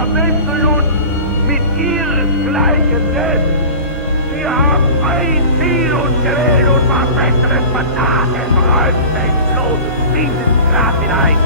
vermengen uns mit ihresgleichen selbst. Wir haben ein Ziel uns gewählt und was Besseres vertan. Es räumt sich bloß dieses Grab hinein.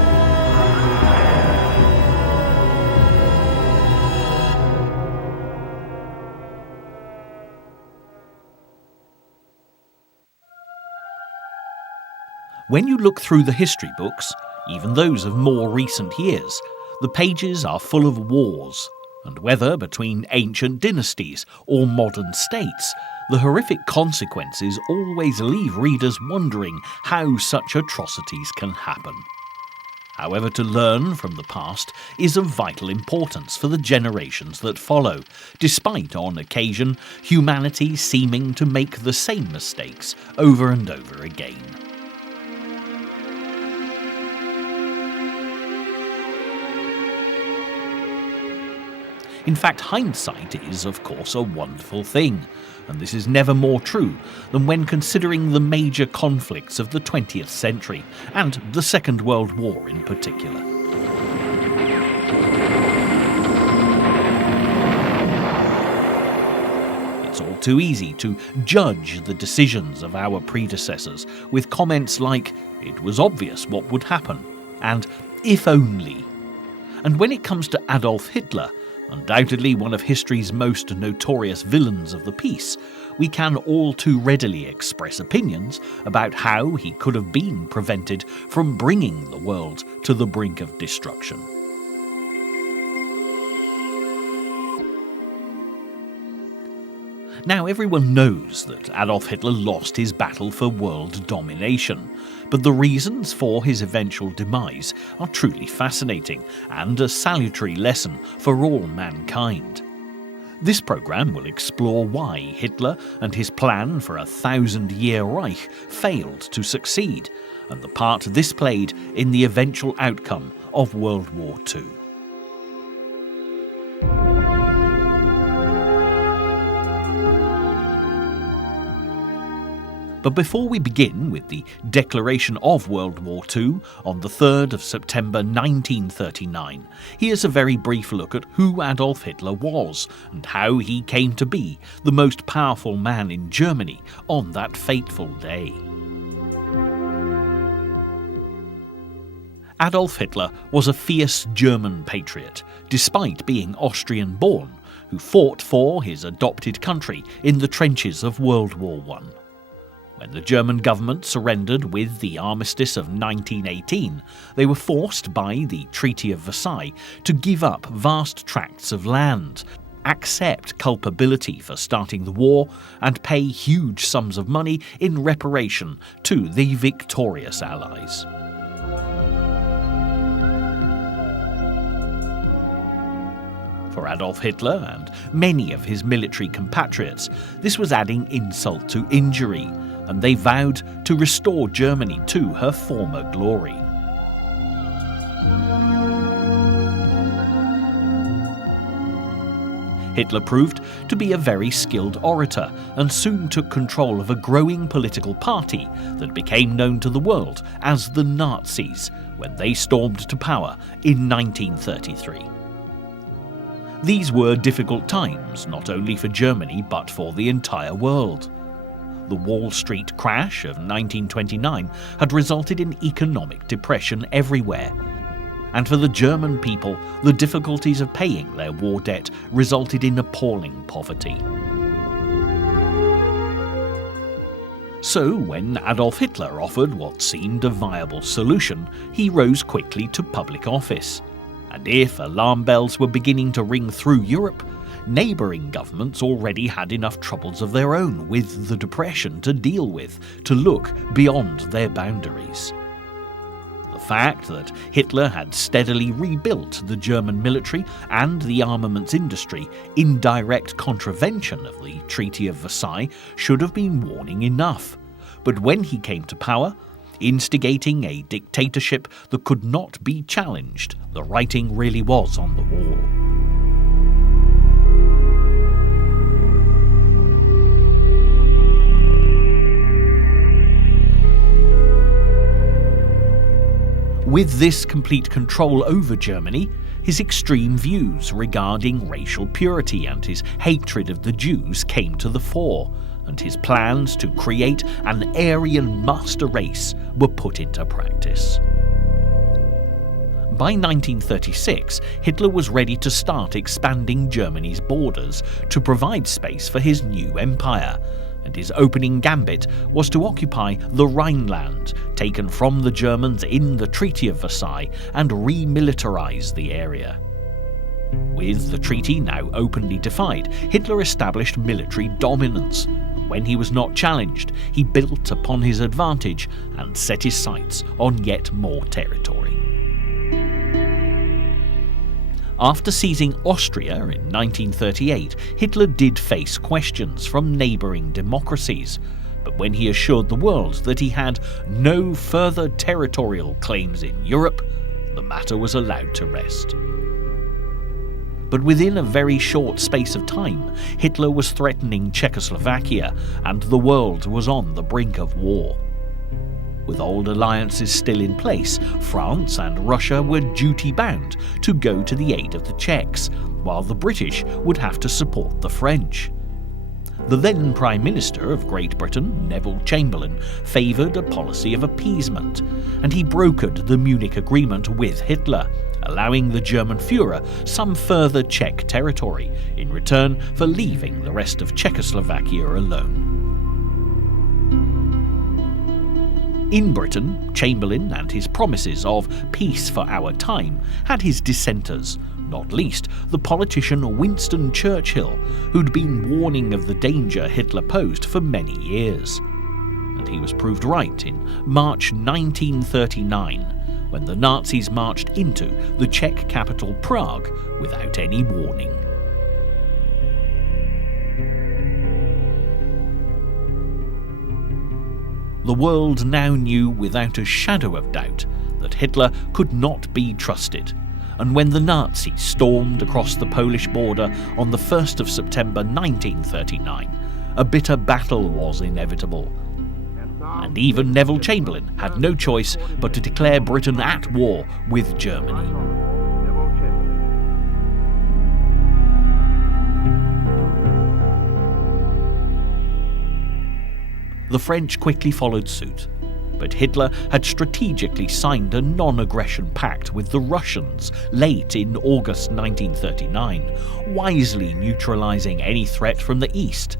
When you look through the history books, even those of more recent years, the pages are full of wars, and whether between ancient dynasties or modern states, the horrific consequences always leave readers wondering how such atrocities can happen. However, to learn from the past is of vital importance for the generations that follow, despite, on occasion, humanity seeming to make the same mistakes over and over again. In fact, hindsight is, of course, a wonderful thing, and this is never more true than when considering the major conflicts of the 20th century, and the Second World War in particular. It's all too easy to judge the decisions of our predecessors with comments like, "It was obvious what would happen," and "if only." And when it comes to Adolf Hitler, undoubtedly one of history's most notorious villains of the piece, we can all too readily express opinions about how he could have been prevented from bringing the world to the brink of destruction. Now, everyone knows that Adolf Hitler lost his battle for world domination, but the reasons for his eventual demise are truly fascinating and a salutary lesson for all mankind. This programme will explore why Hitler and his plan for a 1,000-year Reich failed to succeed, and the part this played in the eventual outcome of World War II. But before we begin with the declaration of World War II on the 3rd of September 1939, here's a very brief look at who Adolf Hitler was and how he came to be the most powerful man in Germany on that fateful day. Adolf Hitler was a fierce German patriot, despite being Austrian-born, who fought for his adopted country in the trenches of World War I. When the German government surrendered with the armistice of 1918, they were forced by the Treaty of Versailles to give up vast tracts of land, accept culpability for starting the war, and pay huge sums of money in reparation to the victorious Allies. For Adolf Hitler and many of his military compatriots, this was adding insult to injury, and they vowed to restore Germany to her former glory. Hitler proved to be a very skilled orator and soon took control of a growing political party that became known to the world as the Nazis when they stormed to power in 1933. These were difficult times, not only for Germany but for the entire world. The Wall Street crash of 1929 had resulted in economic depression everywhere, and for the German people, the difficulties of paying their war debt resulted in appalling poverty. So, when Adolf Hitler offered what seemed a viable solution, he rose quickly to public office. And if alarm bells were beginning to ring through Europe, neighbouring governments already had enough troubles of their own with the Depression to deal with, to look beyond their boundaries. The fact that Hitler had steadily rebuilt the German military and the armaments industry in direct contravention of the Treaty of Versailles should have been warning enough. But when he came to power, instigating a dictatorship that could not be challenged, the writing really was on the wall. With this complete control over Germany, His extreme views regarding racial purity and his hatred of the Jews came to the fore, and his plans to create an Aryan master race were put into practice. By 1936, Hitler was ready to start expanding Germany's borders to provide space for his new empire, and his opening gambit was to occupy the Rhineland, taken from the Germans in the Treaty of Versailles, and remilitarize the area. With the treaty now openly defied, Hitler established military dominance. When he was not challenged, he built upon his advantage and set his sights on yet more territory. After seizing Austria in 1938, Hitler did face questions from neighbouring democracies, but when he assured the world that he had no further territorial claims in Europe, the matter was allowed to rest. But within a very short space of time, Hitler was threatening Czechoslovakia, and the world was on the brink of war. With old alliances still in place, France and Russia were duty-bound to go to the aid of the Czechs, while the British would have to support the French. The then Prime Minister of Great Britain, Neville Chamberlain, favoured a policy of appeasement, and he brokered the Munich Agreement with Hitler, allowing the German Führer some further Czech territory in return for leaving the rest of Czechoslovakia alone. In Britain, Chamberlain and his promises of peace for our time had his dissenters, not least the politician Winston Churchill, who'd been warning of the danger Hitler posed for many years. And he was proved right in March 1939, when the Nazis marched into the Czech capital Prague without any warning. The world now knew without a shadow of doubt that Hitler could not be trusted, and when the Nazis stormed across the Polish border on the 1st of September 1939, a bitter battle was inevitable. And even Neville Chamberlain had no choice but to declare Britain at war with Germany. The French quickly followed suit, but Hitler had strategically signed a non-aggression pact with the Russians late in August 1939, wisely neutralizing any threat from the east.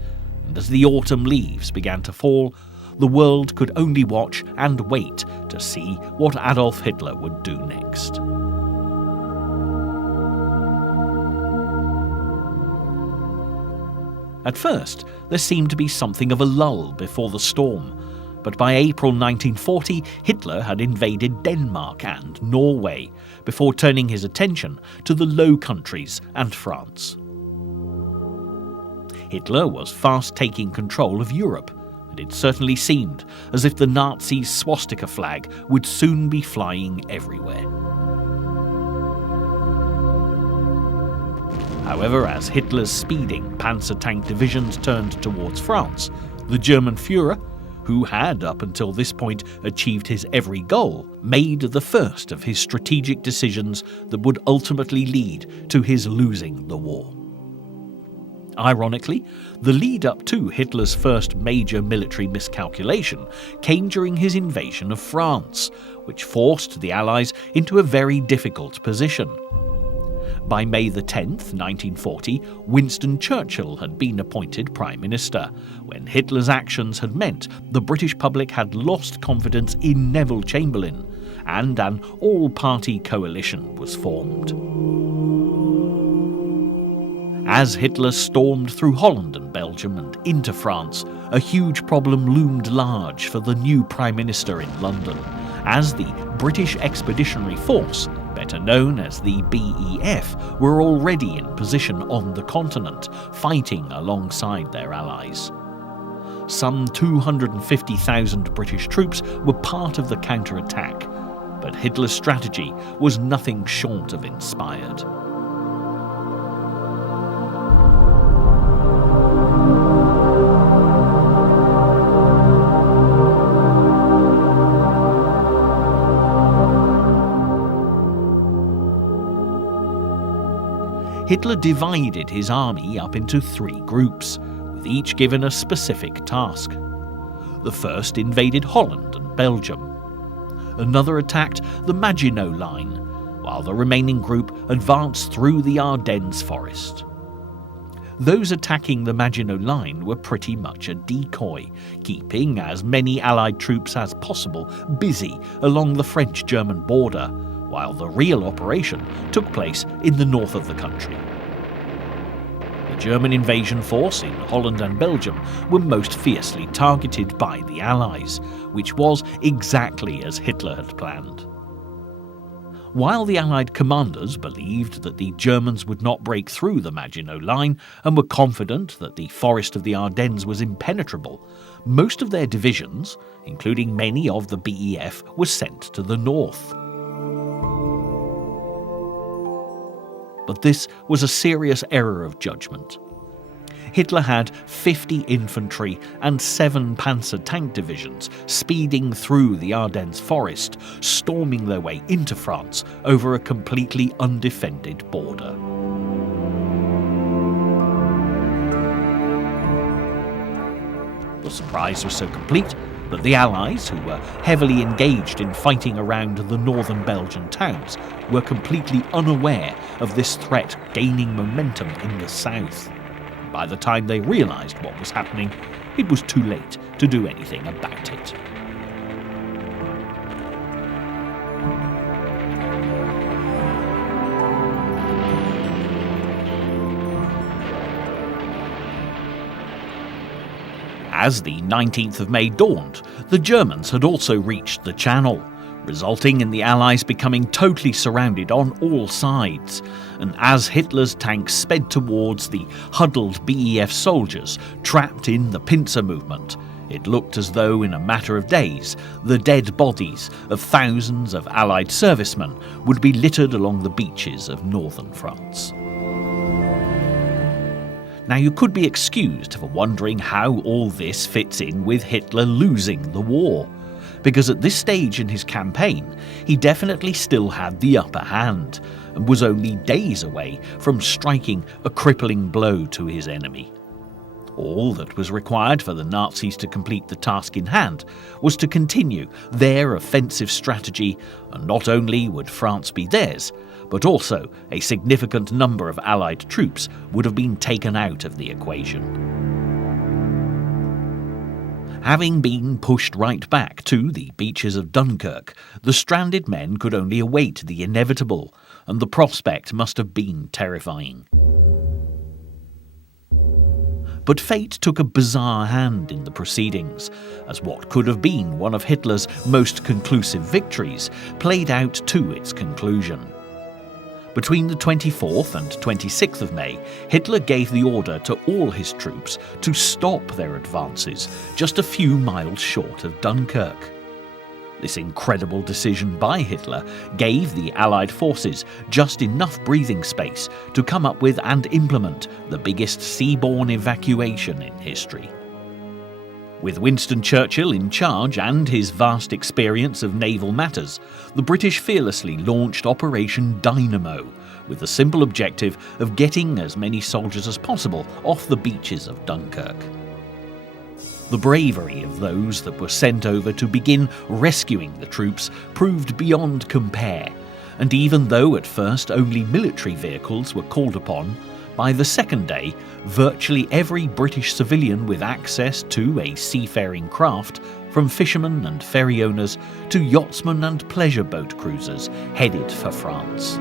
And as the autumn leaves began to fall, the world could only watch and wait to see what Adolf Hitler would do next. At first, there seemed to be something of a lull before the storm, but by April 1940, Hitler had invaded Denmark and Norway, before turning his attention to the Low Countries and France. Hitler was fast taking control of Europe, and it certainly seemed as if the Nazi swastika flag would soon be flying everywhere. However, as Hitler's speeding panzer tank divisions turned towards France, the German Führer, who had up until this point achieved his every goal, made the first of his strategic decisions that would ultimately lead to his losing the war. Ironically, the lead-up to Hitler's first major military miscalculation came during his invasion of France, which forced the Allies into a very difficult position. By May the 10th, 1940, Winston Churchill had been appointed Prime Minister, when Hitler's actions had meant the British public had lost confidence in Neville Chamberlain, and an all-party coalition was formed. As Hitler stormed through Holland and Belgium and into France, a huge problem loomed large for the new Prime Minister in London, as the British Expeditionary Force, better known as the BEF, were already in position on the continent, fighting alongside their allies. Some 250,000 British troops were part of the counterattack, but Hitler's strategy was nothing short of inspired. Hitler divided his army up into 3 groups, with each given a specific task. The first invaded Holland and Belgium. Another attacked the Maginot Line, while the remaining group advanced through the Ardennes forest. Those attacking the Maginot Line were pretty much a decoy, keeping as many Allied troops as possible busy along the French-German border, while the real operation took place in the north of the country. The German invasion force in Holland and Belgium were most fiercely targeted by the Allies, which was exactly as Hitler had planned. While the Allied commanders believed that the Germans would not break through the Maginot Line and were confident that the forest of the Ardennes was impenetrable, most of their divisions, including many of the BEF, were sent to the north. But this was a serious error of judgment. Hitler had 50 infantry and 7 panzer tank divisions speeding through the Ardennes forest, storming their way into France over a completely undefended border. The surprise was so complete that the Allies, who were heavily engaged in fighting around the northern Belgian towns, were completely unaware of this threat gaining momentum in the south. By the time they realised what was happening, it was too late to do anything about it. As the 19th of May dawned, the Germans had also reached the Channel, resulting in the Allies becoming totally surrounded on all sides. And as Hitler's tanks sped towards the huddled BEF soldiers trapped in the pincer movement, it looked as though in a matter of days the dead bodies of thousands of Allied servicemen would be littered along the beaches of northern France. Now, you could be excused for wondering how all this fits in with Hitler losing the war, because at this stage in his campaign, he definitely still had the upper hand and was only days away from striking a crippling blow to his enemy. All that was required for the Nazis to complete the task in hand was to continue their offensive strategy, and not only would France be theirs, but also a significant number of Allied troops would have been taken out of the equation. Having been pushed right back to the beaches of Dunkirk, the stranded men could only await the inevitable, and the prospect must have been terrifying. But fate took a bizarre hand in the proceedings, as what could have been one of Hitler's most conclusive victories played out to its conclusion. Between the 24th and 26th of May, Hitler gave the order to all his troops to stop their advances just a few miles short of Dunkirk. This incredible decision by Hitler gave the Allied forces just enough breathing space to come up with and implement the biggest seaborne evacuation in history. With Winston Churchill in charge and his vast experience of naval matters, the British fearlessly launched Operation Dynamo, with the simple objective of getting as many soldiers as possible off the beaches of Dunkirk. The bravery of those that were sent over to begin rescuing the troops proved beyond compare, and even though at first only military vehicles were called upon, by the second day, virtually every British civilian with access to a seafaring craft, from fishermen and ferry owners to yachtsmen and pleasure boat cruisers, headed for France.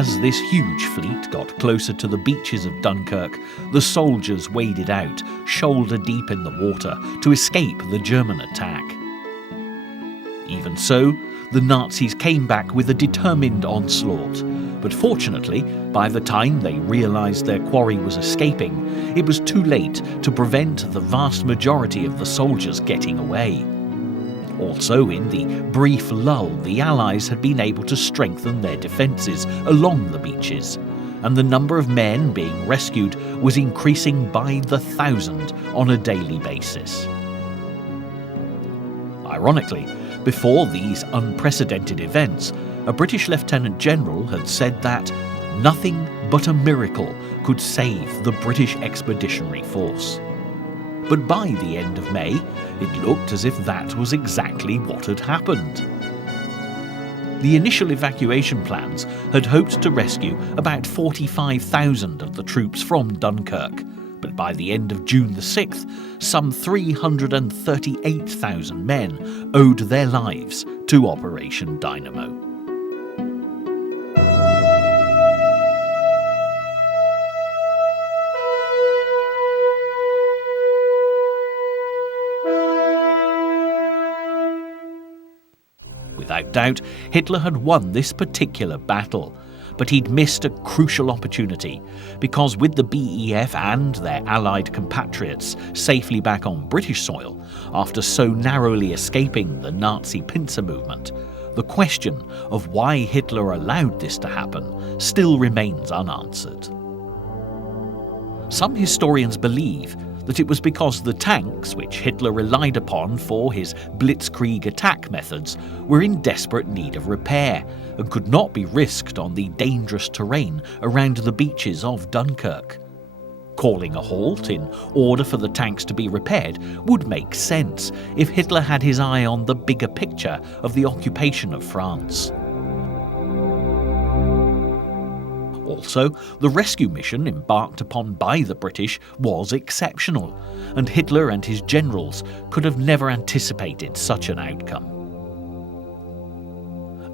as this huge fleet got closer to the beaches of Dunkirk, the soldiers waded out, shoulder deep in the water, to escape the German attack. Even so, the Nazis came back with a determined onslaught, but fortunately, by the time they realised their quarry was escaping, it was too late to prevent the vast majority of the soldiers getting away. Also, in the brief lull, the Allies had been able to strengthen their defences along the beaches, and the number of men being rescued was increasing by the 1,000 on a daily basis. Ironically, before these unprecedented events, a British Lieutenant General had said that nothing but a miracle could save the British Expeditionary Force. But by the end of May, it looked as if that was exactly what had happened. The initial evacuation plans had hoped to rescue about 45,000 of the troops from Dunkirk, but by the end of June the 6th, some 338,000 men owed their lives to Operation Dynamo. Without doubt, Hitler had won this particular battle, but he'd missed a crucial opportunity, because with the BEF and their Allied compatriots safely back on British soil after so narrowly escaping the Nazi pincer movement, the question of why Hitler allowed this to happen still remains unanswered. Some historians believe that it was because the tanks, which Hitler relied upon for his blitzkrieg attack methods, were in desperate need of repair and could not be risked on the dangerous terrain around the beaches of Dunkirk. Calling a halt in order for the tanks to be repaired would make sense if Hitler had his eye on the bigger picture of the occupation of France. Also, the rescue mission embarked upon by the British was exceptional, and Hitler and his generals could have never anticipated such an outcome.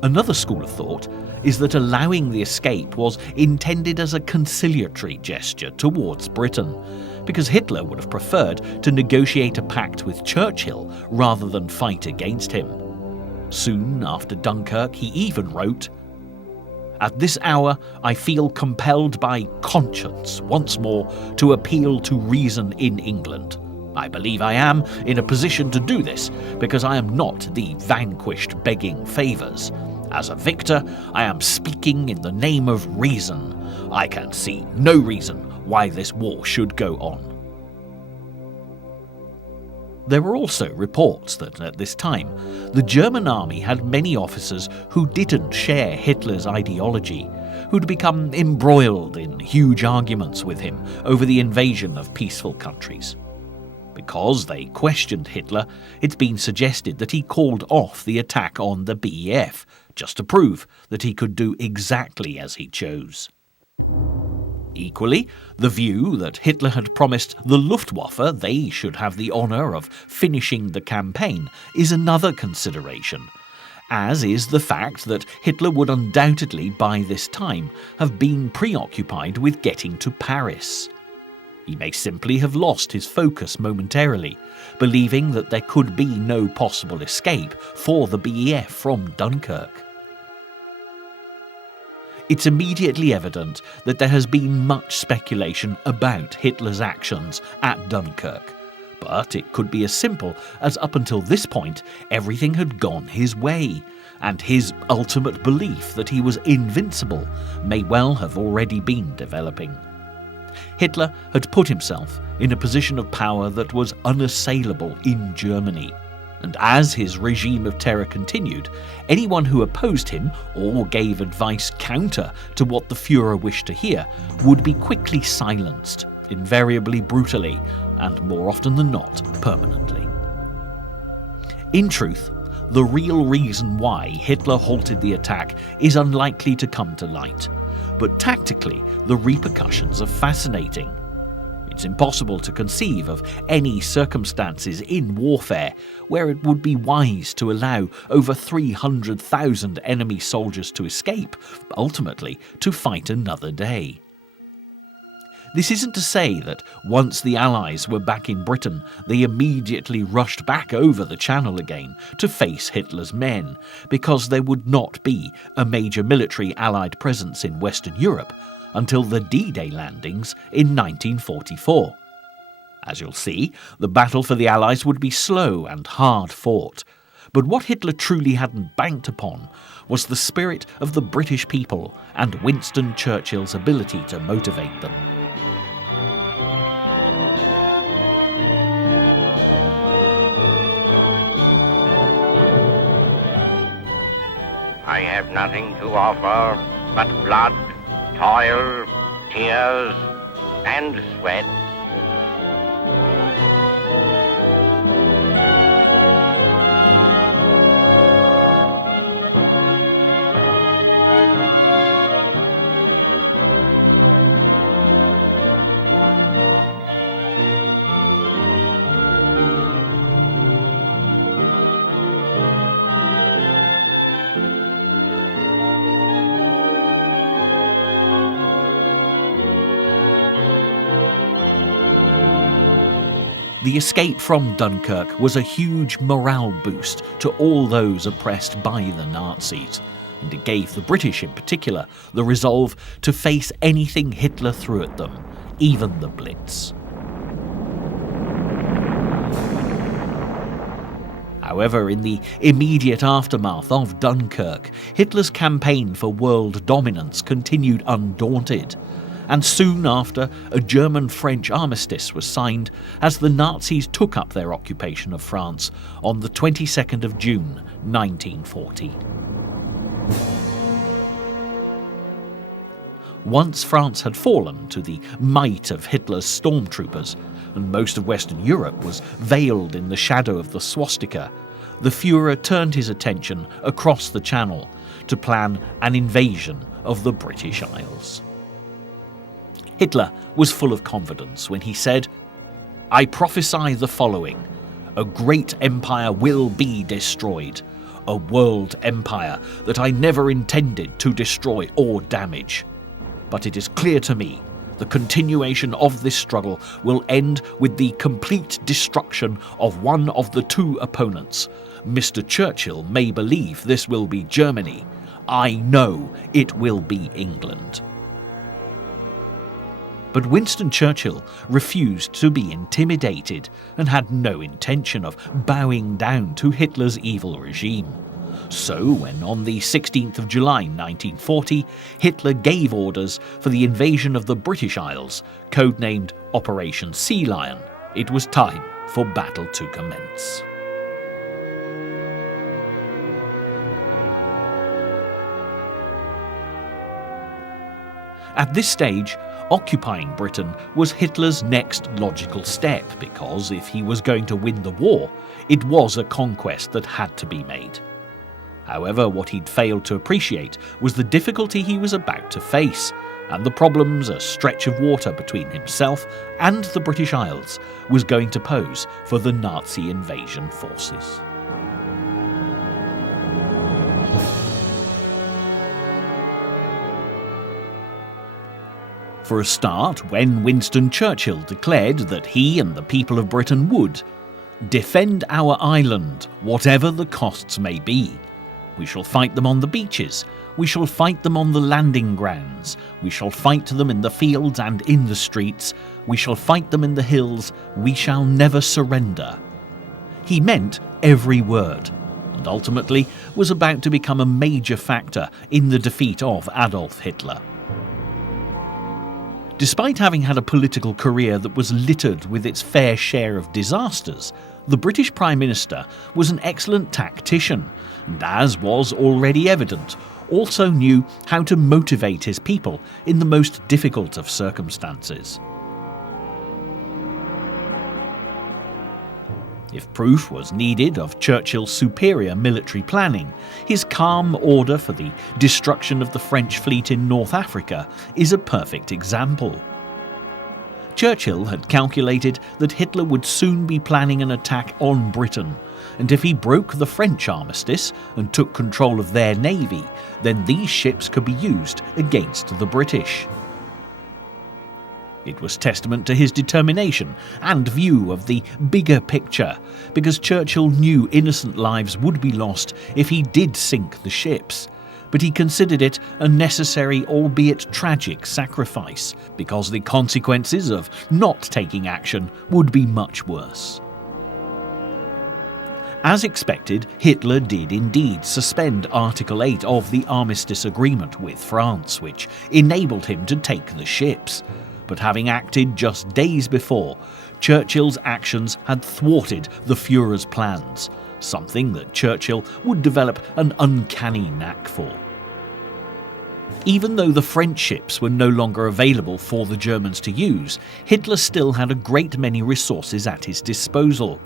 Another school of thought is that allowing the escape was intended as a conciliatory gesture towards Britain, because Hitler would have preferred to negotiate a pact with Churchill rather than fight against him. Soon after Dunkirk, he even wrote, "At this hour, I feel compelled by conscience once more to appeal to reason in England. I believe I am in a position to do this because I am not the vanquished begging favours. As a victor, I am speaking in the name of reason. I can see no reason why this war should go on." There were also reports that at this time, the German army had many officers who didn't share Hitler's ideology, who'd become embroiled in huge arguments with him over the invasion of peaceful countries. Because they questioned Hitler, it's been suggested that he called off the attack on the BEF, just to prove that he could do exactly as he chose. Equally, the view that Hitler had promised the Luftwaffe they should have the honour of finishing the campaign is another consideration, as is the fact that Hitler would undoubtedly by this time have been preoccupied with getting to Paris. He may simply have lost his focus momentarily, believing that there could be no possible escape for the BEF from Dunkirk. It's immediately evident that there has been much speculation about Hitler's actions at Dunkirk, but it could be as simple as up until this point everything had gone his way, and his ultimate belief that he was invincible may well have already been developing. Hitler had put himself in a position of power that was unassailable in Germany, and as his regime of terror continued, anyone who opposed him or gave advice counter to what the Führer wished to hear would be quickly silenced, invariably brutally, and more often than not, permanently. In truth, the real reason why Hitler halted the attack is unlikely to come to light, but tactically the repercussions are fascinating. In It's impossible to conceive of any circumstances in warfare where it would be wise to allow over 300,000 enemy soldiers to escape, ultimately to fight another day. This isn't to say that once the Allies were back in Britain, they immediately rushed back over the Channel again to face Hitler's men, because there would not be a major military Allied presence in Western Europe until the D-Day landings in 1944. As you'll see, the battle for the Allies would be slow and hard fought. But what Hitler truly hadn't banked upon was the spirit of the British people and Winston Churchill's ability to motivate them. I have nothing to offer but blood, toil, tears, and sweat. The escape from Dunkirk was a huge morale boost to all those oppressed by the Nazis, and it gave the British in particular the resolve to face anything Hitler threw at them, even the Blitz. However, in the immediate aftermath of Dunkirk, Hitler's campaign for world dominance continued undaunted, and soon after, a German-French armistice was signed as the Nazis took up their occupation of France on the 22nd of June 1940. Once France had fallen to the might of Hitler's stormtroopers, and most of Western Europe was veiled in the shadow of the swastika, the Führer turned his attention across the Channel to plan an invasion of the British Isles. Hitler was full of confidence when he said, "I prophesy the following: a great empire will be destroyed, a world empire that I never intended to destroy or damage. But it is clear to me the continuation of this struggle will end with the complete destruction of one of the two opponents. Mr. Churchill may believe this will be Germany. I know it will be England." But Winston Churchill refused to be intimidated and had no intention of bowing down to Hitler's evil regime. So when on the 16th of July 1940, Hitler gave orders for the invasion of the British Isles, codenamed Operation Sea Lion, it was time for battle to commence. At this stage, occupying Britain was Hitler's next logical step, because if he was going to win the war, it was a conquest that had to be made. However, what he'd failed to appreciate was the difficulty he was about to face, and the problems a stretch of water between himself and the British Isles was going to pose for the Nazi invasion forces. For a start, when Winston Churchill declared that he and the people of Britain would defend our island, whatever the costs may be. We shall fight them on the beaches. We shall fight them on the landing grounds. We shall fight them in the fields and in the streets. We shall fight them in the hills. We shall never surrender. He meant every word, and ultimately was about to become a major factor in the defeat of Adolf Hitler. Despite having had a political career that was littered with its fair share of disasters, the British Prime Minister was an excellent tactician, and as was already evident, also knew how to motivate his people in the most difficult of circumstances. If proof was needed of Churchill's superior military planning, his calm order for the destruction of the French fleet in North Africa is a perfect example. Churchill had calculated that Hitler would soon be planning an attack on Britain, and if he broke the French armistice and took control of their navy, then these ships could be used against the British. It was testament to his determination and view of the bigger picture, because Churchill knew innocent lives would be lost if he did sink the ships, but he considered it a necessary, albeit tragic, sacrifice, because the consequences of not taking action would be much worse. As expected, Hitler did indeed suspend Article 8 of the Armistice Agreement with France, which enabled him to take the ships. But having acted just days before, Churchill's actions had thwarted the Führer's plans, something that Churchill would develop an uncanny knack for. Even though the French ships were no longer available for the Germans to use, Hitler still had a great many resources at his disposal.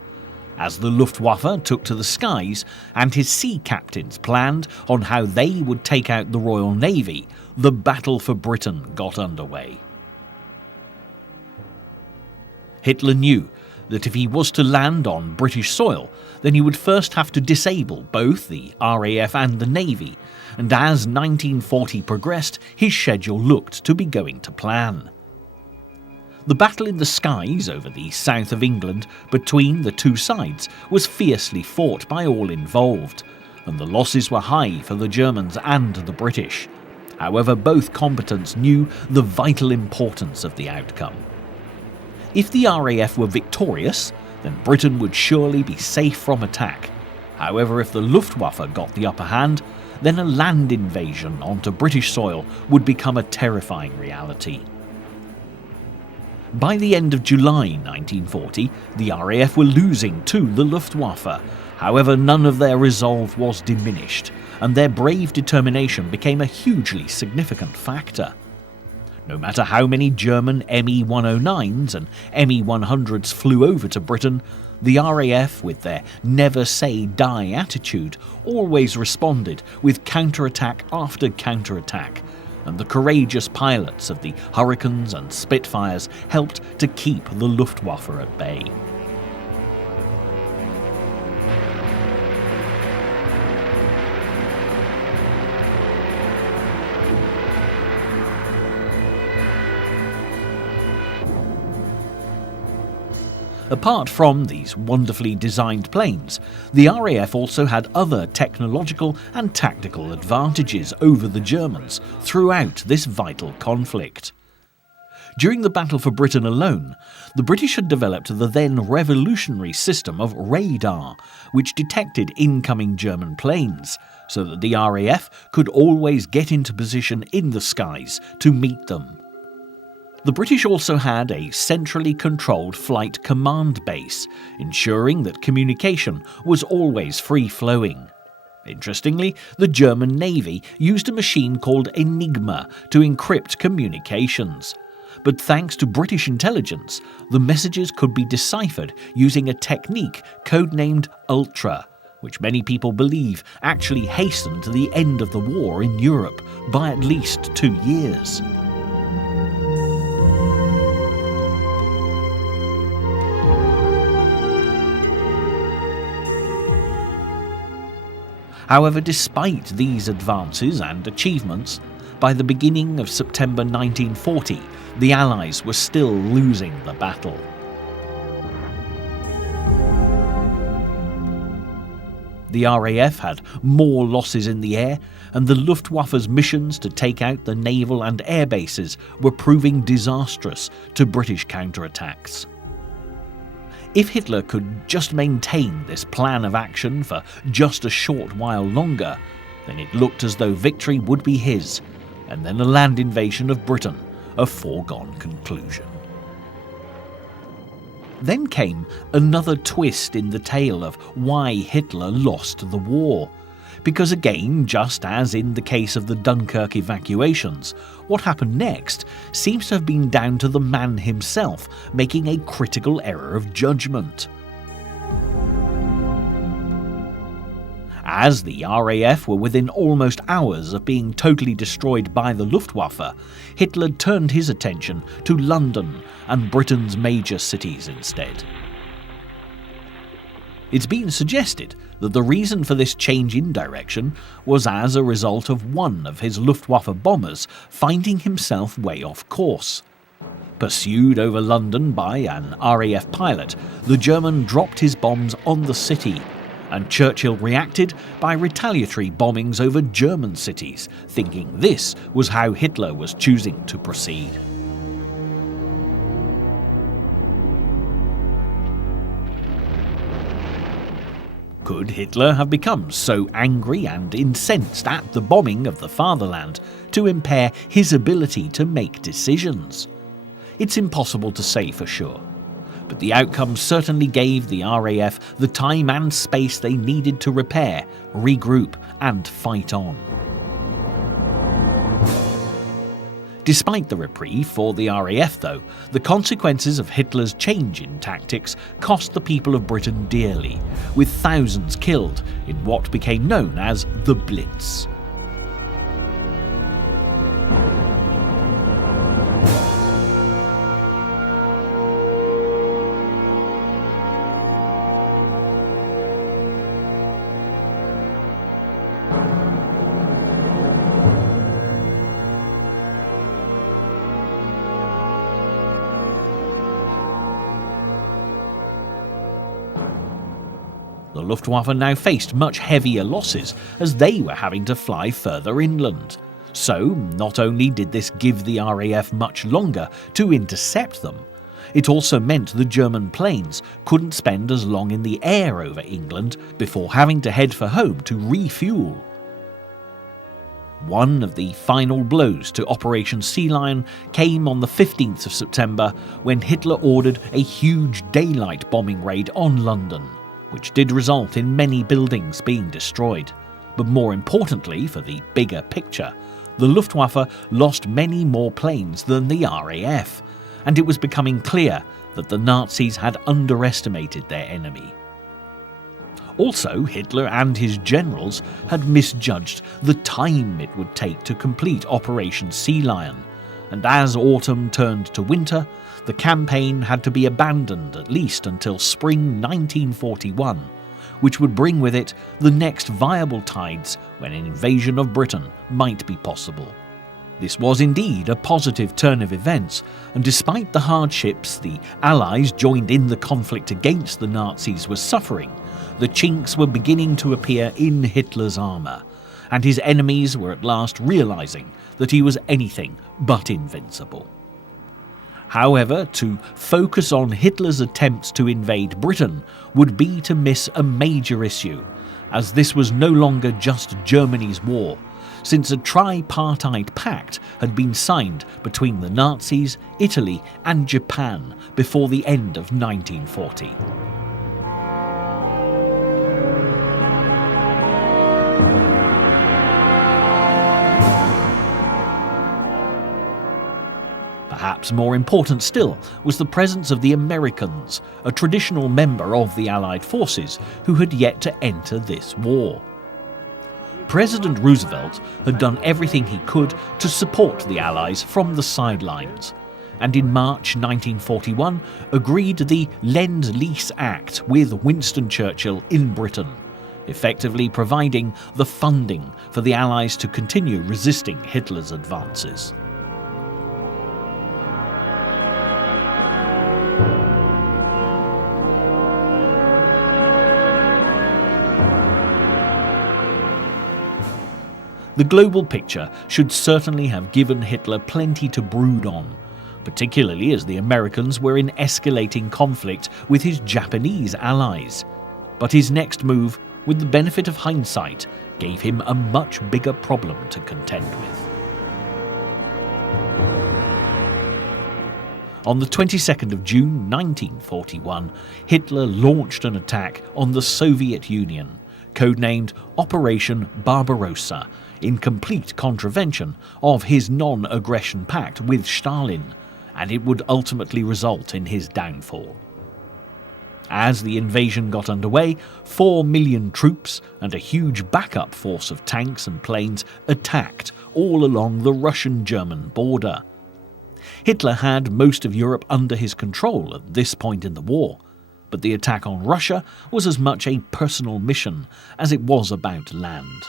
As the Luftwaffe took to the skies and his sea captains planned on how they would take out the Royal Navy, the battle for Britain got underway. Hitler knew that if he was to land on British soil, then he would first have to disable both the RAF and the Navy, and as 1940 progressed, his schedule looked to be going to plan. The battle in the skies over the south of England between the two sides was fiercely fought by all involved, and the losses were high for the Germans and the British. However, both combatants knew the vital importance of the outcome. If the RAF were victorious, then Britain would surely be safe from attack. However, if the Luftwaffe got the upper hand, then a land invasion onto British soil would become a terrifying reality. By the end of July 1940, the RAF were losing to the Luftwaffe. However, none of their resolve was diminished, and their brave determination became a hugely significant factor. No matter how many German Me-109s and Me-100s flew over to Britain, the RAF, with their never-say-die attitude, always responded with counterattack after counterattack, and the courageous pilots of the Hurricanes and Spitfires helped to keep the Luftwaffe at bay. Apart from these wonderfully designed planes, the RAF also had other technological and tactical advantages over the Germans throughout this vital conflict. During the Battle for Britain alone, the British had developed the then revolutionary system of radar, which detected incoming German planes, so that the RAF could always get into position in the skies to meet them. The British also had a centrally controlled flight command base, ensuring that communication was always free-flowing. Interestingly, the German Navy used a machine called Enigma to encrypt communications. But thanks to British intelligence, the messages could be deciphered using a technique codenamed Ultra, which many people believe actually hastened the end of the war in Europe by at least 2 years. However, despite these advances and achievements, by the beginning of September 1940, the Allies were still losing the battle. The RAF had more losses in the air, and the Luftwaffe's missions to take out the naval and air bases were proving disastrous to British counterattacks. If Hitler could just maintain this plan of action for just a short while longer, then it looked as though victory would be his, and then a land invasion of Britain a foregone conclusion. Then came another twist in the tale of why Hitler lost the war. Because again, just as in the case of the Dunkirk evacuations, what happened next seems to have been down to the man himself making a critical error of judgment. As the RAF were within almost hours of being totally destroyed by the Luftwaffe, Hitler turned his attention to London and Britain's major cities instead. It's been suggested that the reason for this change in direction was as a result of one of his Luftwaffe bombers finding himself way off course. Pursued over London by an RAF pilot, the German dropped his bombs on the city, and Churchill reacted by retaliatory bombings over German cities, thinking this was how Hitler was choosing to proceed. Could Hitler have become so angry and incensed at the bombing of the fatherland to impair his ability to make decisions? It's impossible to say for sure, but the outcome certainly gave the RAF the time and space they needed to repair, regroup, and fight on. Despite the reprieve for the RAF, though, the consequences of Hitler's change in tactics cost the people of Britain dearly, with thousands killed in what became known as the Blitz. The Luftwaffe now faced much heavier losses as they were having to fly further inland. So, not only did this give the RAF much longer to intercept them, it also meant the German planes couldn't spend as long in the air over England before having to head for home to refuel. One of the final blows to Operation Sea Lion came on the 15th of September when Hitler ordered a huge daylight bombing raid on London, which did result in many buildings being destroyed. But more importantly, for the bigger picture, the Luftwaffe lost many more planes than the RAF, and it was becoming clear that the Nazis had underestimated their enemy. Also, Hitler and his generals had misjudged the time it would take to complete Operation Sea Lion, and as autumn turned to winter, the campaign had to be abandoned at least until spring 1941, which would bring with it the next viable tides when an invasion of Britain might be possible. This was indeed a positive turn of events, and despite the hardships the Allies joined in the conflict against the Nazis were suffering, the chinks were beginning to appear in Hitler's armour, and his enemies were at last realising that he was anything but invincible. However, to focus on Hitler's attempts to invade Britain would be to miss a major issue, as this was no longer just Germany's war, since a tripartite pact had been signed between the Nazis, Italy and Japan before the end of 1940. Perhaps more important still was the presence of the Americans, a traditional member of the Allied forces who had yet to enter this war. President Roosevelt had done everything he could to support the Allies from the sidelines, and in March 1941 agreed the Lend-Lease Act with Winston Churchill in Britain, effectively providing the funding for the Allies to continue resisting Hitler's advances. The global picture should certainly have given Hitler plenty to brood on, particularly as the Americans were in escalating conflict with his Japanese allies. But his next move, with the benefit of hindsight, gave him a much bigger problem to contend with. On the 22nd of June 1941, Hitler launched an attack on the Soviet Union, codenamed Operation Barbarossa, in complete contravention of his non-aggression pact with Stalin, and it would ultimately result in his downfall. As the invasion got underway, 4 million troops and a huge backup force of tanks and planes attacked all along the Russian-German border. Hitler had most of Europe under his control at this point in the war, but the attack on Russia was as much a personal mission as it was about land.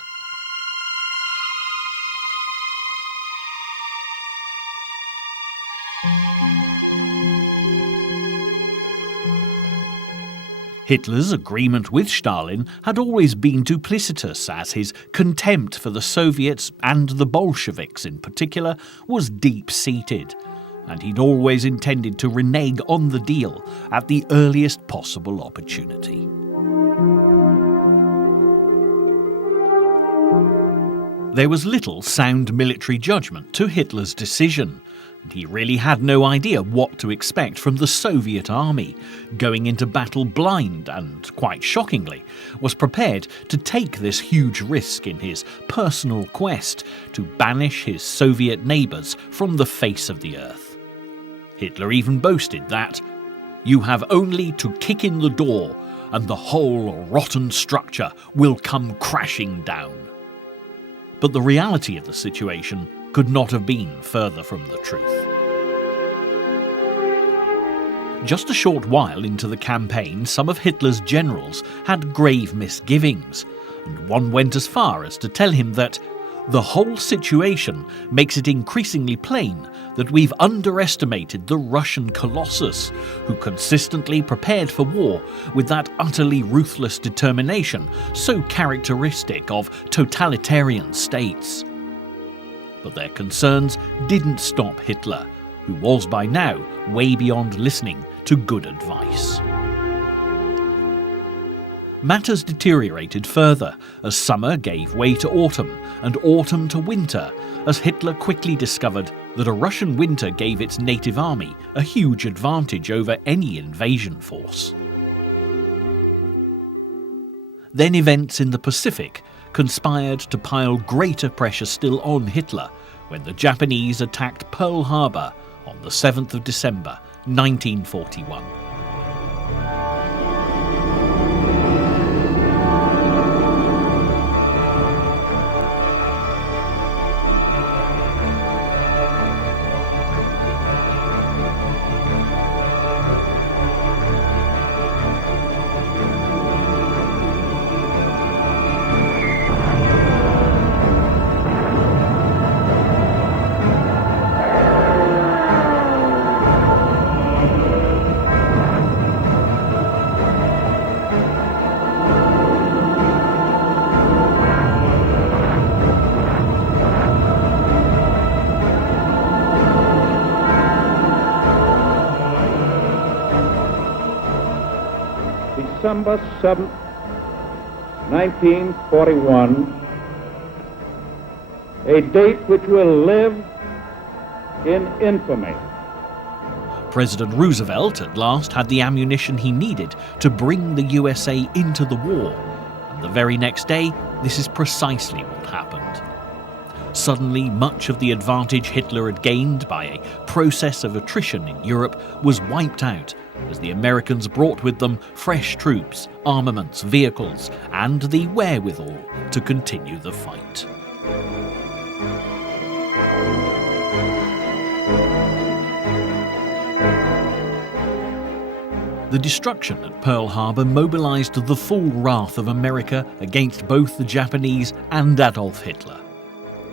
Hitler's agreement with Stalin had always been duplicitous, as his contempt for the Soviets and the Bolsheviks in particular was deep-seated, and he'd always intended to renege on the deal at the earliest possible opportunity. There was little sound military judgment to Hitler's decision, and he really had no idea what to expect from the Soviet army, going into battle blind and, quite shockingly, was prepared to take this huge risk in his personal quest to banish his Soviet neighbours from the face of the earth. Hitler even boasted that, "You have only to kick in the door and the whole rotten structure will come crashing down." But the reality of the situation could not have been further from the truth. Just a short while into the campaign, some of Hitler's generals had grave misgivings, and one went as far as to tell him that the whole situation makes it increasingly plain that we've underestimated the Russian colossus, who consistently prepared for war with that utterly ruthless determination so characteristic of totalitarian states. But their concerns didn't stop Hitler, who was by now way beyond listening to good advice. Matters deteriorated further as summer gave way to autumn and autumn to winter, as Hitler quickly discovered that a Russian winter gave its native army a huge advantage over any invasion force. Then events in the Pacific conspired to pile greater pressure still on Hitler when the Japanese attacked Pearl Harbor on the 7th of December, 1941. December 7th, 1941, a date which will live in infamy. President Roosevelt at last had the ammunition he needed to bring the USA into the war, and the very next day, this is precisely what happened. Suddenly, much of the advantage Hitler had gained by a process of attrition in Europe was wiped out, as the Americans brought with them fresh troops, armaments, vehicles, and the wherewithal to continue the fight. The destruction at Pearl Harbor mobilized the full wrath of America against both the Japanese and Adolf Hitler.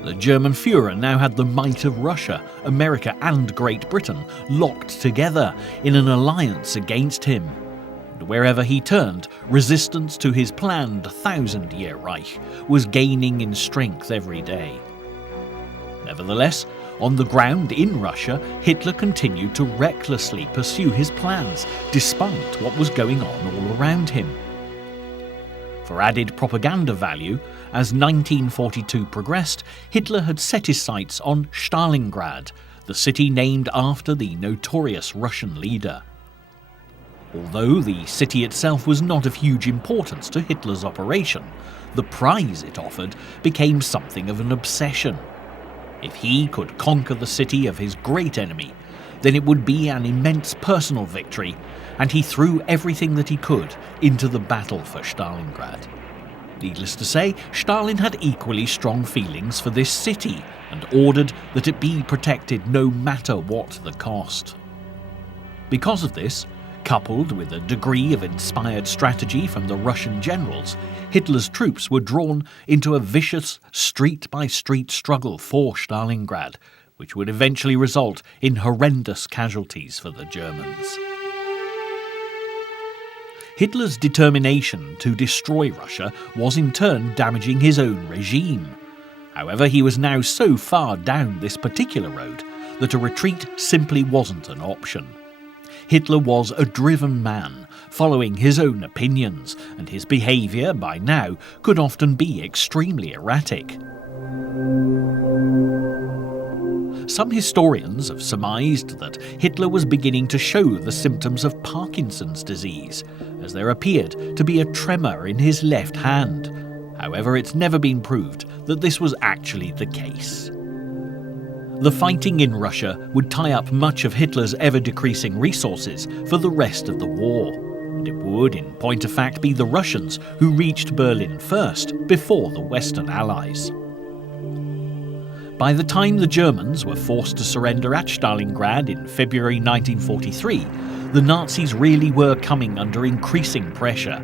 The German Führer now had the might of Russia, America and Great Britain locked together in an alliance against him. And wherever he turned, resistance to his planned 1,000-year Reich was gaining in strength every day. Nevertheless, on the ground in Russia, Hitler continued to recklessly pursue his plans, despite what was going on all around him. For added propaganda value, as 1942 progressed, Hitler had set his sights on Stalingrad, the city named after the notorious Russian leader. Although the city itself was not of huge importance to Hitler's operation, the prize it offered became something of an obsession. If he could conquer the city of his great enemy, then it would be an immense personal victory, and he threw everything that he could into the battle for Stalingrad. Needless to say, Stalin had equally strong feelings for this city and ordered that it be protected no matter what the cost. Because of this, coupled with a degree of inspired strategy from the Russian generals, Hitler's troops were drawn into a vicious street-by-street struggle for Stalingrad, which would eventually result in horrendous casualties for the Germans. Hitler's determination to destroy Russia was in turn damaging his own regime. However, he was now so far down this particular road that a retreat simply wasn't an option. Hitler was a driven man, following his own opinions, and his behaviour by now could often be extremely erratic. Some historians have surmised that Hitler was beginning to show the symptoms of Parkinson's disease, as there appeared to be a tremor in his left hand. However, it's never been proved that this was actually the case. The fighting in Russia would tie up much of Hitler's ever-decreasing resources for the rest of the war, and it would, in point of fact, be the Russians who reached Berlin first, before the Western Allies. By the time the Germans were forced to surrender at Stalingrad in February 1943, the Nazis really were coming under increasing pressure.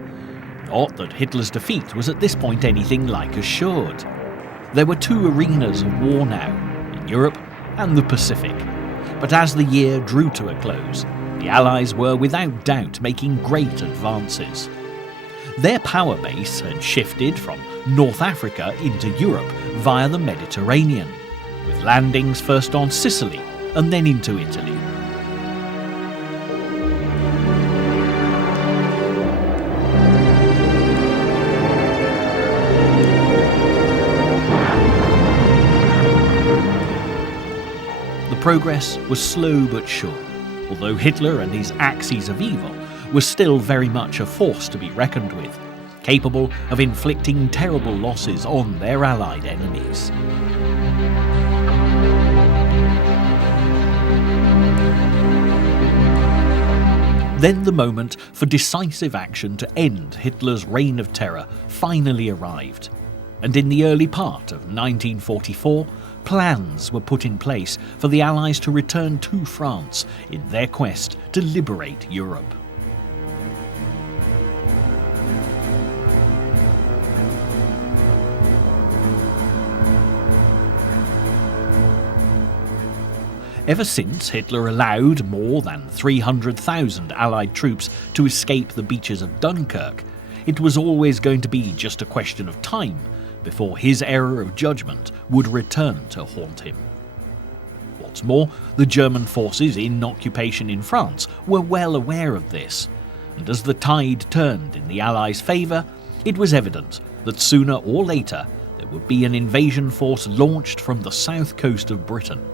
Not that Hitler's defeat was at this point anything like assured. There were two arenas of war now, in Europe and the Pacific. But as the year drew to a close, the Allies were without doubt making great advances. Their power base had shifted from North Africa into Europe via the Mediterranean, with landings first on Sicily and then into Italy. The progress was slow but sure, although Hitler and his axes of evil were still very much a force to be reckoned with, capable of inflicting terrible losses on their Allied enemies. Then the moment for decisive action to end Hitler's reign of terror finally arrived, and in the early part of 1944, plans were put in place for the Allies to return to France in their quest to liberate Europe. Ever since Hitler allowed more than 300,000 Allied troops to escape the beaches of Dunkirk, it was always going to be just a question of time before his error of judgment would return to haunt him. What's more, the German forces in occupation in France were well aware of this, and as the tide turned in the Allies' favour, it was evident that sooner or later there would be an invasion force launched from the south coast of Britain.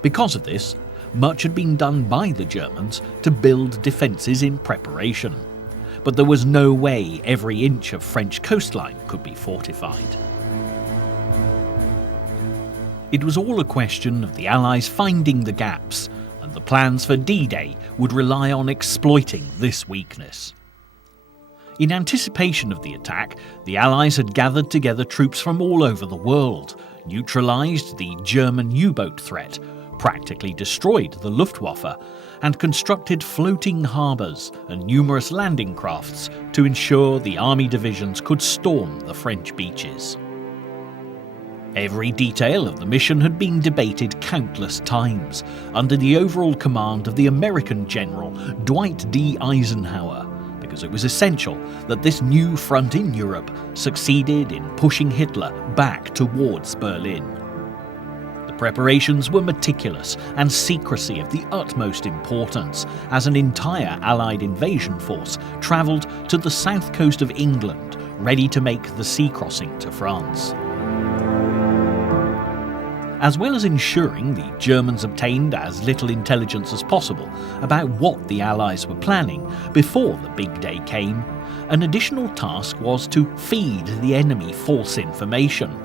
Because of this, much had been done by the Germans to build defences in preparation, but there was no way every inch of French coastline could be fortified. It was all a question of the Allies finding the gaps, and the plans for D-Day would rely on exploiting this weakness. In anticipation of the attack, the Allies had gathered together troops from all over the world, neutralised the German U-boat threat, practically destroyed the Luftwaffe, and constructed floating harbours and numerous landing crafts to ensure the army divisions could storm the French beaches. Every detail of the mission had been debated countless times under the overall command of the American General Dwight D. Eisenhower, because it was essential that this new front in Europe succeeded in pushing Hitler back towards Berlin. Preparations were meticulous and secrecy of the utmost importance, as an entire Allied invasion force travelled to the south coast of England, ready to make the sea crossing to France. As well as ensuring the Germans obtained as little intelligence as possible about what the Allies were planning before the big day came, an additional task was to feed the enemy false information,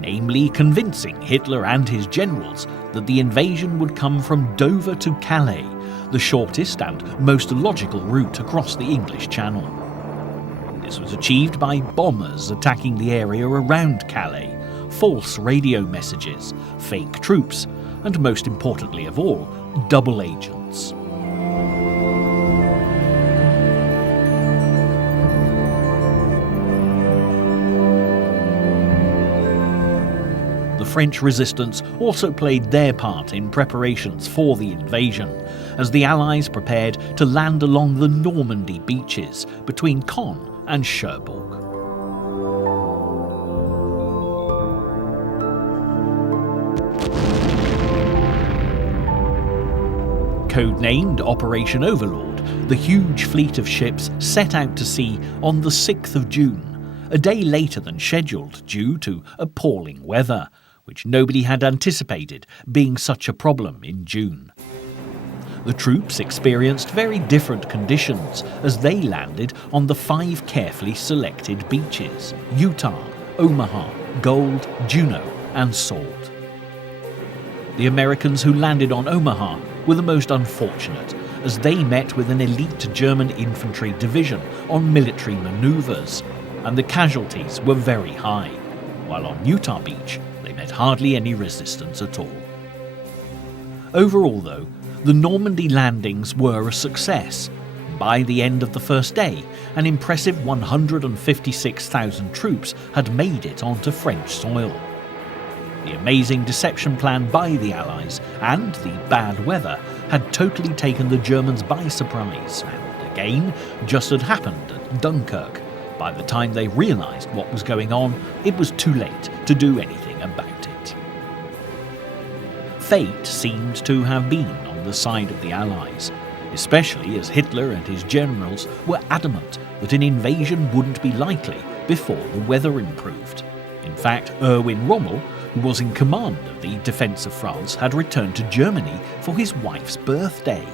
namely convincing Hitler and his generals that the invasion would come from Dover to Calais, the shortest and most logical route across the English Channel. This was achieved by bombers attacking the area around Calais, false radio messages, fake troops, and most importantly of all, double agents. The French resistance also played their part in preparations for the invasion, as the Allies prepared to land along the Normandy beaches between Caen and Cherbourg. Codenamed Operation Overlord, the huge fleet of ships set out to sea on the 6th of June, a day later than scheduled due to appalling weather, which nobody had anticipated being such a problem in June. The troops experienced very different conditions as they landed on the 5 carefully selected beaches: Utah, Omaha, Gold, Juno, and Salt. The Americans who landed on Omaha were the most unfortunate, as they met with an elite German infantry division on military manoeuvres, and the casualties were very high, while on Utah Beach they met hardly any resistance at all. Overall though, the Normandy landings were a success. By the end of the first day, an impressive 156,000 troops had made it onto French soil. The amazing deception plan by the Allies and the bad weather had totally taken the Germans by surprise, and again, just had happened at Dunkirk. By the time they realised what was going on, it was too late to do anything about it. Fate seemed to have been on the side of the Allies, especially as Hitler and his generals were adamant that an invasion wouldn't be likely before the weather improved. In fact, Erwin Rommel, who was in command of the defence of France, had returned to Germany for his wife's birthday.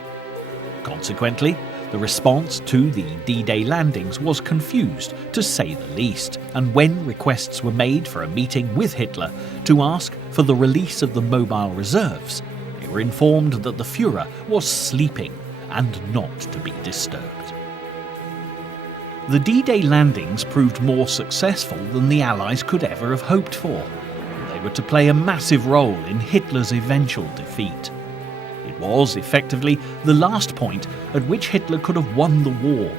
Consequently, the response to the D-Day landings was confused, to say the least, and when requests were made for a meeting with Hitler to ask for the release of the mobile reserves, they were informed that the Führer was sleeping and not to be disturbed. The D-Day landings proved more successful than the Allies could ever have hoped for. They were to play a massive role in Hitler's eventual defeat. It was, effectively, the last point at which Hitler could have won the war.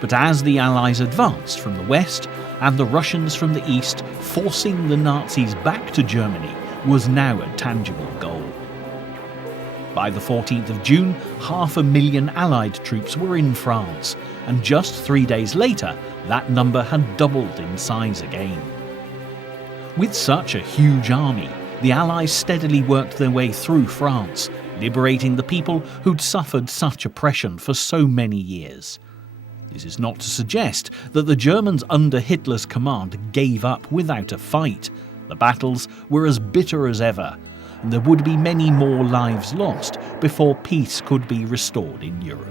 But as the Allies advanced from the west and the Russians from the east, forcing the Nazis back to Germany was now a tangible goal. By the 14th of June, 500,000 Allied troops were in France, and just 3 days later, that number had doubled in size again. With such a huge army, the Allies steadily worked their way through France, liberating the people who'd suffered such oppression for so many years. This is not to suggest that the Germans under Hitler's command gave up without a fight. The battles were as bitter as ever, and there would be many more lives lost before peace could be restored in Europe.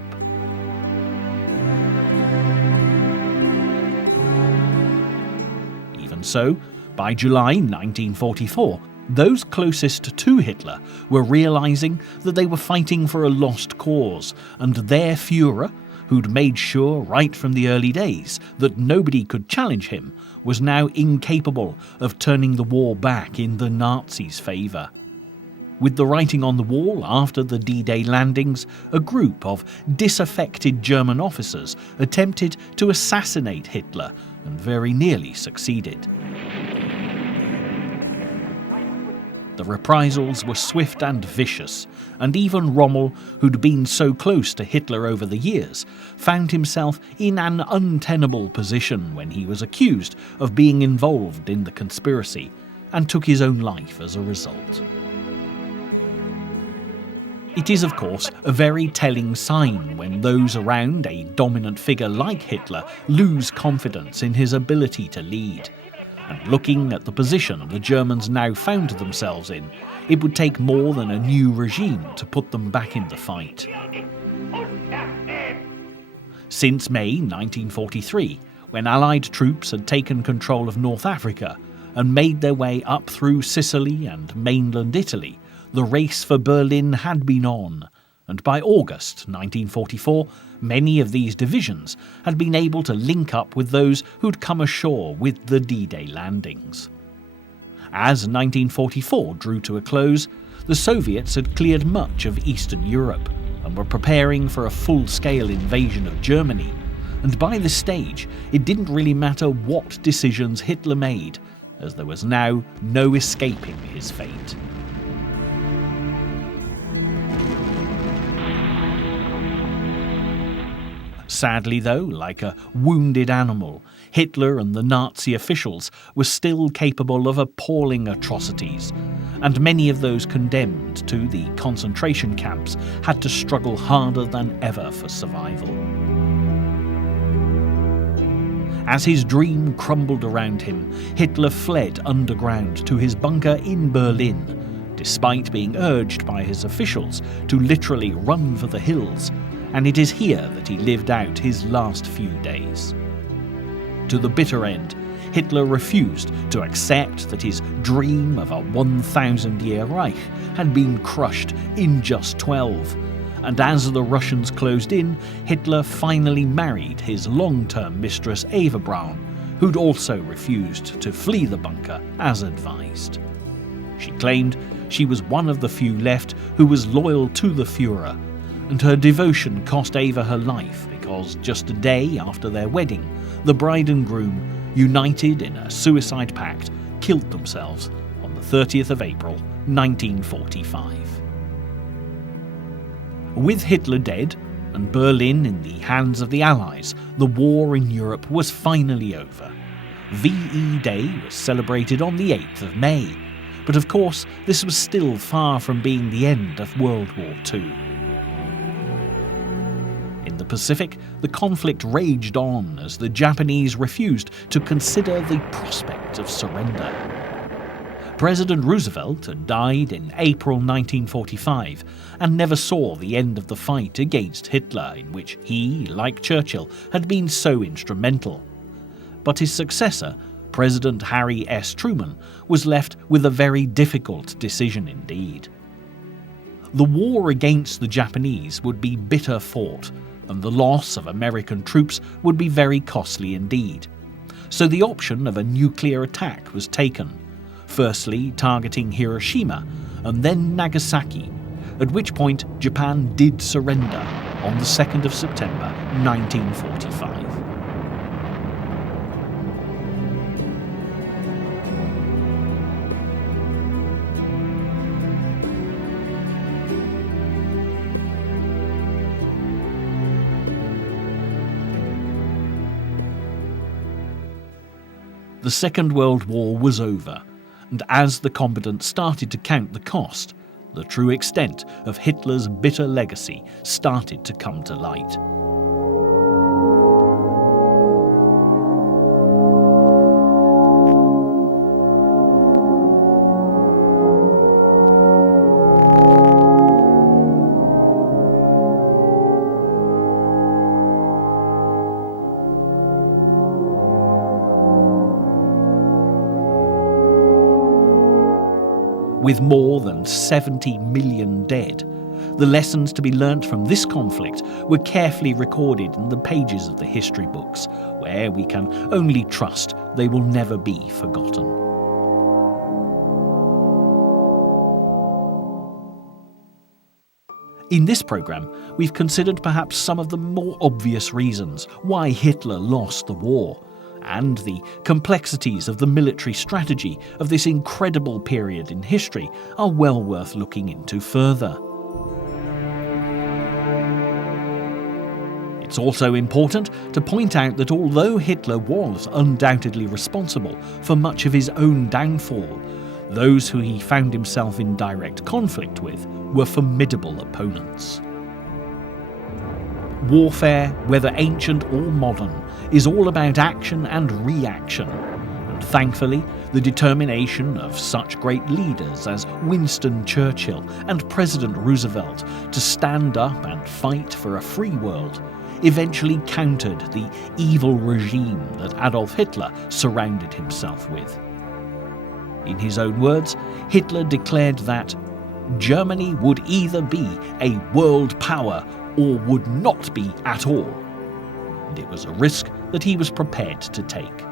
Even so, by July 1944, those closest to Hitler were realising that they were fighting for a lost cause, and their Führer, who'd made sure right from the early days that nobody could challenge him, was now incapable of turning the war back in the Nazis' favour. With the writing on the wall after the D-Day landings, a group of disaffected German officers attempted to assassinate Hitler and very nearly succeeded. The reprisals were swift and vicious, and even Rommel, who'd been so close to Hitler over the years, found himself in an untenable position when he was accused of being involved in the conspiracy, and took his own life as a result. It is, of course, a very telling sign when those around a dominant figure like Hitler lose confidence in his ability to lead. And looking at the position the Germans now found themselves in, it would take more than a new regime to put them back in the fight. Since May 1943, when Allied troops had taken control of North Africa and made their way up through Sicily and mainland Italy, the race for Berlin had been on, and by August 1944, many of these divisions had been able to link up with those who'd come ashore with the D-Day landings. As 1944 drew to a close, the Soviets had cleared much of Eastern Europe and were preparing for a full-scale invasion of Germany, and by this stage it didn't really matter what decisions Hitler made, as there was now no escaping his fate. Sadly though, like a wounded animal, Hitler and the Nazi officials were still capable of appalling atrocities, and many of those condemned to the concentration camps had to struggle harder than ever for survival. As his dream crumbled around him, Hitler fled underground to his bunker in Berlin, despite being urged by his officials to literally run for the hills, and it is here that he lived out his last few days. To the bitter end, Hitler refused to accept that his dream of a 1,000-year Reich had been crushed in just 12, and as the Russians closed in, Hitler finally married his long-term mistress Eva Braun, who'd also refused to flee the bunker as advised. She claimed she was one of the few left who was loyal to the Führer, and her devotion cost Eva her life because just a day after their wedding, the bride and groom, united in a suicide pact, killed themselves on the 30th of April 1945. With Hitler dead and Berlin in the hands of the Allies, the war in Europe was finally over. VE Day was celebrated on the 8th of May, but of course this was still far from being the end of World War II. In the Pacific, the conflict raged on as the Japanese refused to consider the prospect of surrender. President Roosevelt had died in April 1945 and never saw the end of the fight against Hitler, in which he, like Churchill, had been so instrumental. But his successor, President Harry S. Truman, was left with a very difficult decision indeed. The war against the Japanese would be bitter fought, and the loss of American troops would be very costly indeed. So the option of a nuclear attack was taken, firstly targeting Hiroshima and then Nagasaki, at which point Japan did surrender on the 2nd of September 1945. The Second World War was over, and as the combatants started to count the cost, the true extent of Hitler's bitter legacy started to come to light. With more than 70 million dead, the lessons to be learnt from this conflict were carefully recorded in the pages of the history books, where we can only trust they will never be forgotten. In this programme, we've considered perhaps some of the more obvious reasons why Hitler lost the war, and the complexities of the military strategy of this incredible period in history are well worth looking into further. It's also important to point out that although Hitler was undoubtedly responsible for much of his own downfall, those who he found himself in direct conflict with were formidable opponents. Warfare, whether ancient or modern, is all about action and reaction, and thankfully the determination of such great leaders as Winston Churchill and President Roosevelt to stand up and fight for a free world eventually countered the evil regime that Adolf Hitler surrounded himself with. In his own words, Hitler declared that Germany would either be a world power or would not be at all. And it was a risk that he was prepared to take.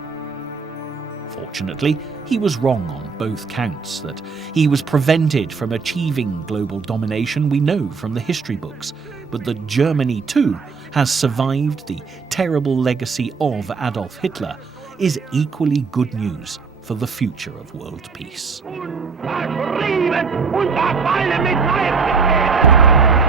Fortunately, he was wrong on both counts. That he was prevented from achieving global domination we know from the history books, but that Germany too has survived the terrible legacy of Adolf Hitler is equally good news for the future of world peace. Unverschrieben und verfallen mit Leib